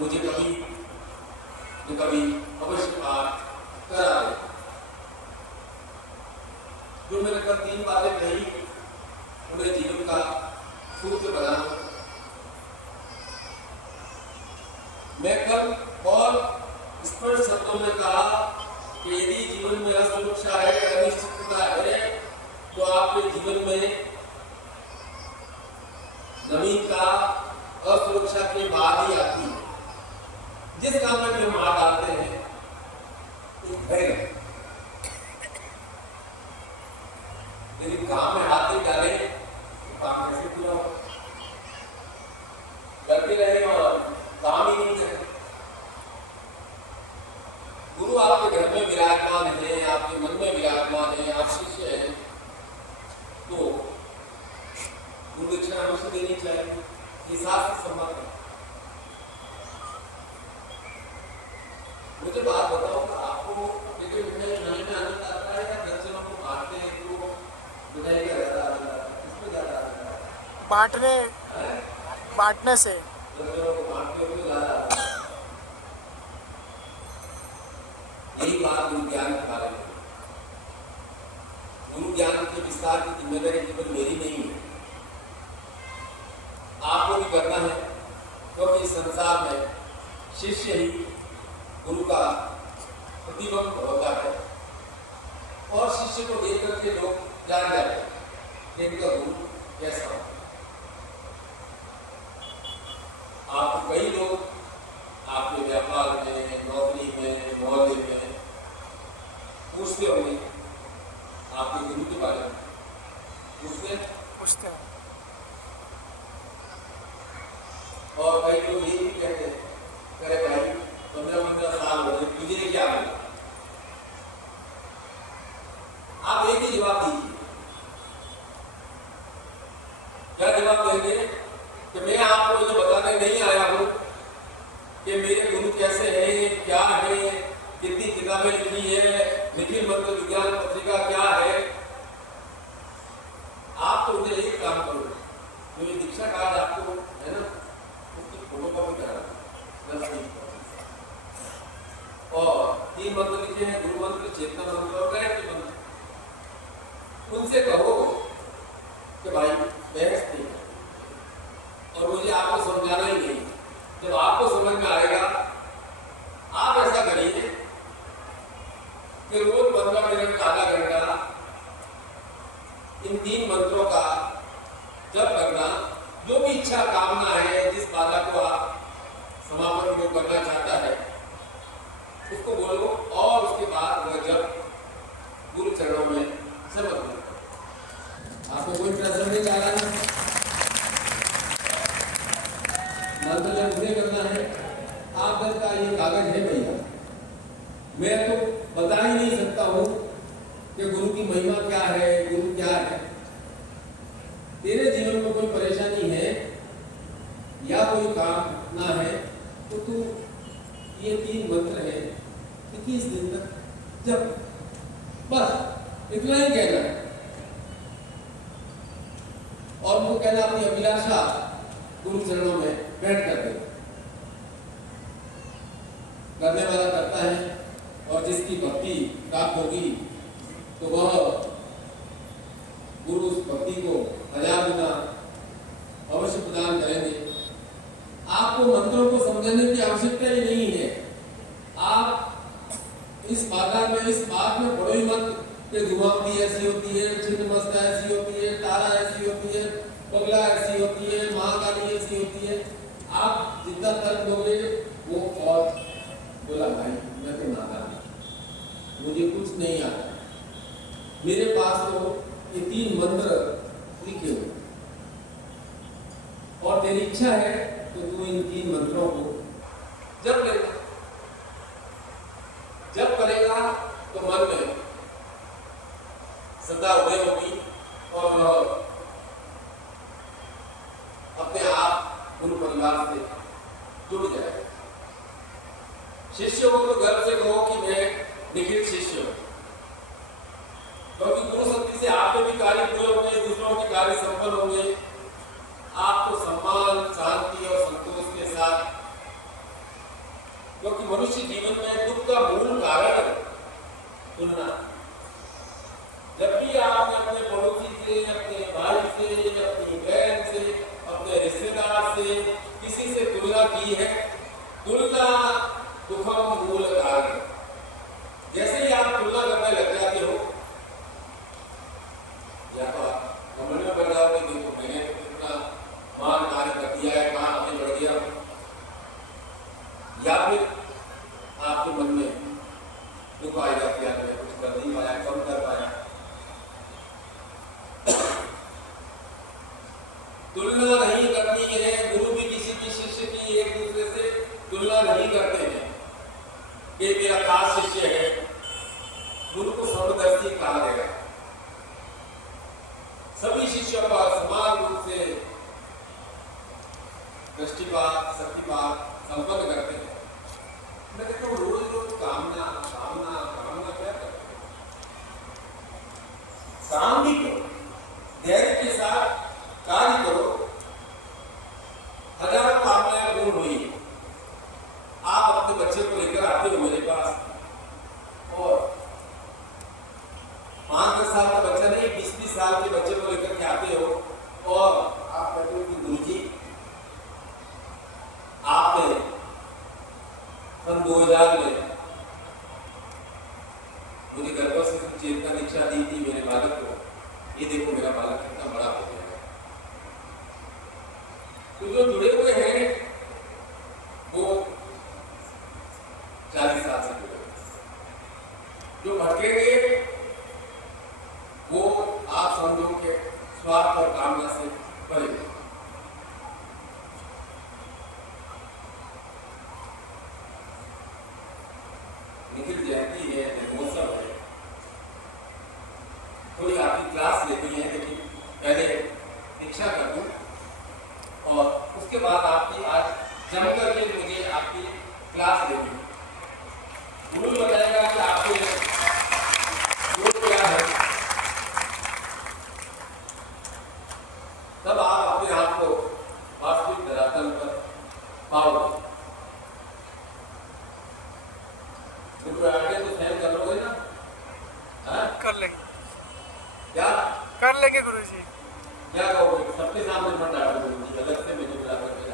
मुझे कभी न कभी अवश्य बात कराते। जो मैंने कल 3 बातें कही उन्हें जीवन का सूत्र बना। मैं कल बहुत स्पष्ट शब्दों में कहा कि यदि जीवन में असुरक्षा है, अनिश्चितता है, तो आपके जीवन में नवीनता असुरक्षा के बाद ही आती है। जिस काम में भी हम हाथ डालते हैं यदि काम में हाथ नहीं डाले तो काम कैसे पूरा हो? करते रहे और काम ही नहीं करे। गुरु आपके घर में विराजमान है, आपके मन में विराजमान है, आप शिष्य हैं, तो गुरु दक्षिणा अवश्य देनी चाहिए। ये शास्त्र सम्मत है। मुझे बात बताओ कि आपको देखिए मिठाई खाने में आनंद आता है या दर्शनों को बांटते हैं तो मिठाई का ज्यादा आनंद आता है? किसमें ज्यादा आनंद आता है? बांटने से। दर्शनों को बांटते हो तो ज्यादा आता है। यही बात गुरु ज्ञान के बारे में। गुरु ज्ञान के विस्तार की जिम्मेदारी केवल मेरी नहीं है, आपको भी करना है, क्योंकि इस संसार में शिष्य ही गुरु का प्रतिबिंब होता है और शिष्य को देख करके लोग जान जाते हैं कि इनका गुरु कैसा हो। आप कई लोग आपके व्यापार में, नौकरी में, मोहल्ले में पूछते होंगे आपके गुरु के बारे में, पूछते हैं। और कई लोग ये भी कहते हैं, अरे भाई 15 साल हो गए, तुझे क्या बोला? आप एक ही जवाब दीजिए। क्या जवाब देंगे कि मैं आपको ये बताने नहीं आया हूं कि मेरे गुरु कैसे हैं, क्या है, कितनी किताबें लिखी है, निखिल मंत्र विज्ञान पत्रिका क्या है। आप तो उन्हें एक काम करो, जो ये दीक्षा कार्ड आपको है ना, उसकी फोटोकॉपी करा और 3 मंत्र लिखे हैं, गुरु मंत्र, चेतना मंत्र और गायत्री मंत्र। उनसे कहो कि भाई बहस नहीं और मुझे आपको समझाना ही नहीं। जब आपको समझ में आएगा, आप ऐसा करिए कि रोज 15 मिनट आधा घंटा इन 3 मंत्रों का जप करना। जो भी इच्छा कामना है, जिस बाधा को आप समापन को करना चाहता है, उसको बोलो और उसके बाद वह जप गुरु चरणों में समर्पित करो। आपको कोई प्रश्न नहीं चाह रहा है? मंत्र जब मुझे करना है, आप दर का ये कागज है भैया, मैं तो बता ही नहीं सकता हूं कि गुरु की महिमा क्या है, गुरु क्या है। तेरे जीवन में कोई परेशानी है या कोई काम ना है तो तू ये 3 मंत्र है 21 दिन तक जब, बस इतना ही कहना है। और वो कहना अपनी अभिलाषा गुरु चरणों में बैठ कर दे। करने वाला करता है और जिसकी भक्ति प्राप्त होगी तो वह गुरु उस भक्ति को 1000 गुना अवश्य प्रदान करेंगे। आपको मंत्रों को समझने की आवश्यकता ही नहीं है। आप इस बात में बड़ो ही मत कि धुआंती ऐसी होती है, छिन्नमस्ता ऐसी होती है, तारा ऐसी होती है, बगला ऐसी होती है, महाकाली ऐसी होती है। आप जितना तर्क दोगे वो और बोला भाई मैं तो नादान, मुझे कुछ नहीं आता। मेरे पास तो ये 3 मंत्र लिखे हुए और तेरी इच्छा है तो तू इन 3 मंत्रों को जप लेगा। जब करेगा तो मन में सदा उदय होगी और अपने आप गुरु परिवार से जुड़ जाएगा। शिष्यों को तो गर्व से कहो कि मैं निखिल शिष्य हूं, क्योंकि गुरु शक्ति से आपके भी कार्य पूरे होंगे, दूसरों के कार्य सफल होंगे। आपको सम्मान, शांति और संतोष के साथ मनुष्य जीवन में दुख का मूल कारण तुलना। जब भी आपने अपने पड़ोसी से, अपने भाई से, अपनी बहन से, अपने रिश्तेदार से, किसी से तुलना की है, तुलना दुखम मूल कारण। जैसे ही आप तुलना करने लग जाते हो, या तो आप घमंड में बढ़ जाओगे, देखो मैंने इतना मान कार्य कर दिया है, कहाँ आगे बढ़ गया, या फिर आपके मन में दुख आएगा कि आपने कुछ कर नहीं पाया, कम कर पाया। तुलना नहीं करनी है। गुरु भी किसी भी शिष्य की एक दूसरे से तुलना नहीं करते हैं कि मेरा खास शिष्य है। गुरु को समदर्शी कहा गया। सभी शिष्यों का समान रूप से दृष्टिपात, शक्तिपात संपन्न करते हैं। मैं कहता हूँ रोज रोज कामना कामना कामना क्या करते? काम भी करो, धैर्य के साथ कार्य करो। हजारों कामनाएं पूर्ण हुई, आप अपने बच्चे को लेकर आते हो मेरे पास, और 5-10 साल का बच्चा नहीं, 20-20 साल के बच्चे को लेकर के आते हो, और आप कहते हो कि गुरुजी आपने सन 2000 में मुझे गर्भ से चेतना दीक्षा दी थी मेरे बालक को, ये देखो मेरा बालक कितना बड़ा हो गया है। तो जो जुड़े हुए हैं वो 40 साल से जुड़े, जो भटकेंगे वो आप समझो के स्वार्थ और कामना से परे। निखिल जयंती है, महोत्सव है, थोड़ी आपकी क्लास लेती है, लेकिन पहले दीक्षा कर दूं और उसके बाद आपकी आज जम करके मुझे आपकी क्लास लेनी है। गुरु बताएगा कि आपके योग क्या है, तब आप अपने आप को वास्तविक धरातल पर पाओगे। आगे तो सहन कर लोगे ना? कर लेंगे, क्या कर लेंगे गुरुजी। क्या कहोगे? सबके सामने मत डालो गुरुजी, अलग से मुझे बुला करके